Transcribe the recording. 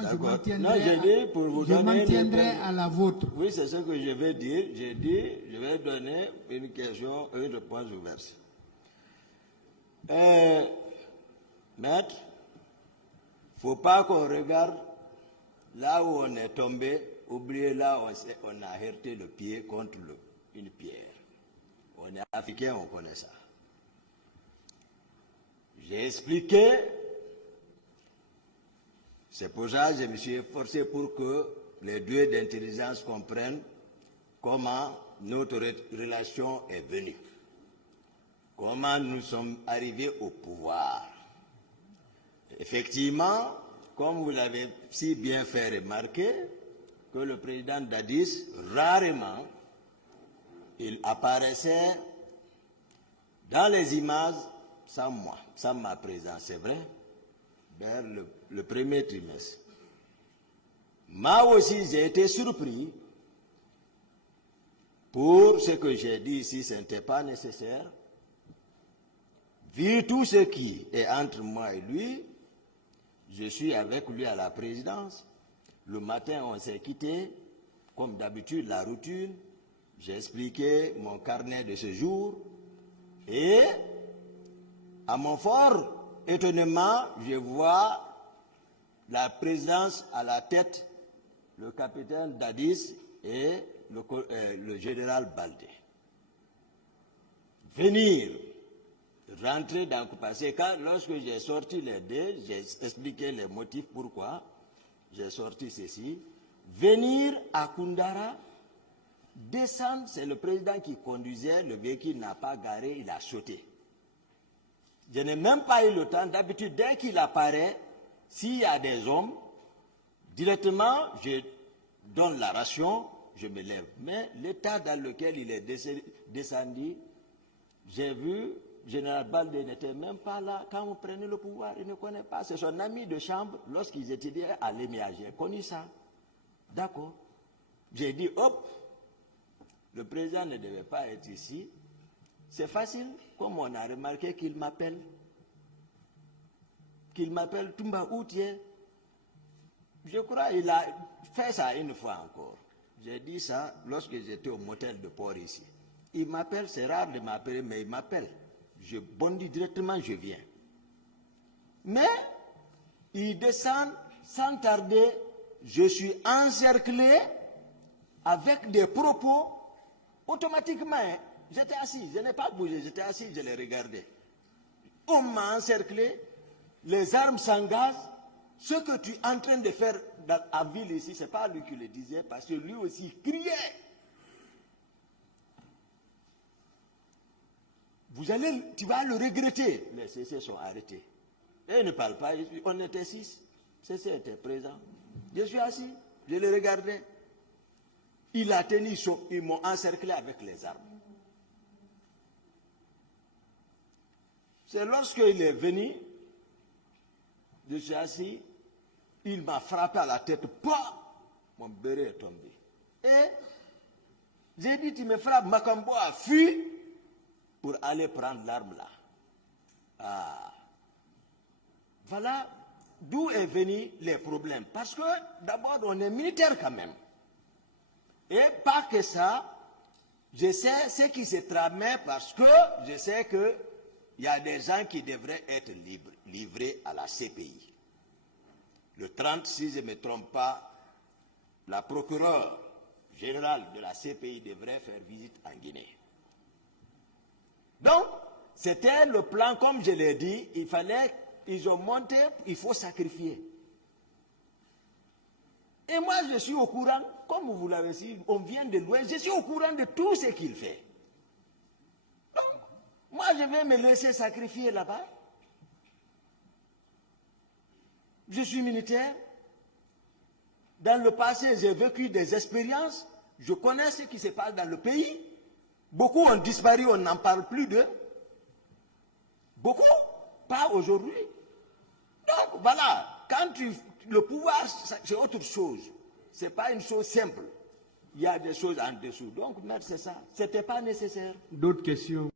moi je m'en tiendrai à la vôtre. Oui, c'est ce que je vais dire. J'ai dit, je vais donner une question, une réponse ouverte. Maître, il ne faut pas qu'on regarde là où on est tombé, oubliez là où on a heurté le pied contre une pierre. On est africain, on connaît ça. J'ai expliqué, c'est pour ça que je me suis efforcé pour que les deux d'intelligence comprennent comment notre relation est venue, comment nous sommes arrivés au pouvoir. Effectivement, comme vous l'avez si bien fait remarquer, que le président Dadis, rarement, il apparaissait dans les images sans moi, sans ma présence, c'est vrai, vers le premier trimestre. Moi aussi, j'ai été surpris. Pour ce que j'ai dit ici, ce n'était pas nécessaire. Vu tout ce qui est entre moi et lui, je suis avec lui à la présidence. Le matin, on s'est quitté. Comme d'habitude, la routine. J'ai expliqué mon carnet de ce jour. Et, à mon fort étonnement, je vois la présidence à la tête, le capitaine Dadis et le général Baldé. Venir, rentrer dans le passé, car lorsque j'ai sorti les dés, j'ai expliqué les motifs pourquoi j'ai sorti ceci. Venir à Koundara, descendre, c'est le président qui conduisait, le véhicule n'a pas garé, il a sauté. Je n'ai même pas eu le temps, d'habitude, dès qu'il apparaît, s'il y a des hommes, directement, je donne la ration, je me lève. Mais l'état dans lequel il est descendu, j'ai vu, général Baldé n'était même pas là quand on prenait le pouvoir, il ne connaît pas. C'est son ami de chambre, lorsqu'ils étaient à l'EMIA, j'ai connu ça. D'accord. J'ai dit, hop, le président ne devait pas être ici. C'est facile, comme on a remarqué qu'il m'appelle. Qu'il m'appelle Toumba Outier. Je crois qu'il a fait ça une fois encore. J'ai dit ça lorsque j'étais au motel de port ici. Il m'appelle, c'est rare de m'appeler, mais il m'appelle. Je bondis directement, je viens. Mais, il descend sans tarder, je suis encerclé avec des propos automatiquement. J'étais assis, je n'ai pas bougé, j'étais assis, je les regardais. On m'a encerclé, les armes s'engagent. Ce que tu es en train de faire dans la ville ici, ce n'est pas lui qui le disait, parce que lui aussi criait. Tu vas le regretter. Les CC sont arrêtés. Et ils ne parlent pas, on était 6. CC était présent. Je suis assis, je le regardais. Il a tenu ils m'ont encerclé avec les armes. C'est lorsqu'il est venu, je suis assis, il m'a frappé à la tête, mon béret est tombé. Et j'ai dit, tu me frappes, Makambo a fui pour aller prendre l'arme là. Ah. Voilà d'où est venu les problèmes. Parce que d'abord, on est militaire quand même. Et pas que ça, je sais ce qui se tramait parce que je sais que il y a des gens qui devraient être livrés à la CPI. Le 30, si je ne me trompe pas, la procureure générale de la CPI devrait faire visite en Guinée. Donc, c'était le plan, comme je l'ai dit, ils ont monté, il faut sacrifier. Et moi, je suis au courant, comme vous l'avez dit, on vient de loin, je suis au courant de tout ce qu'il fait. Donc, moi, je vais me laisser sacrifier là-bas. Je suis militaire. Dans le passé, j'ai vécu des expériences. Je connais ce qui se passe dans le pays. Beaucoup ont disparu, on n'en parle plus d'eux. Beaucoup, pas aujourd'hui. Donc, voilà, quand le pouvoir, c'est autre chose. Ce n'est pas une chose simple. Il y a des choses en dessous. Donc, c'est ça. Ce n'était pas nécessaire. D'autres questions?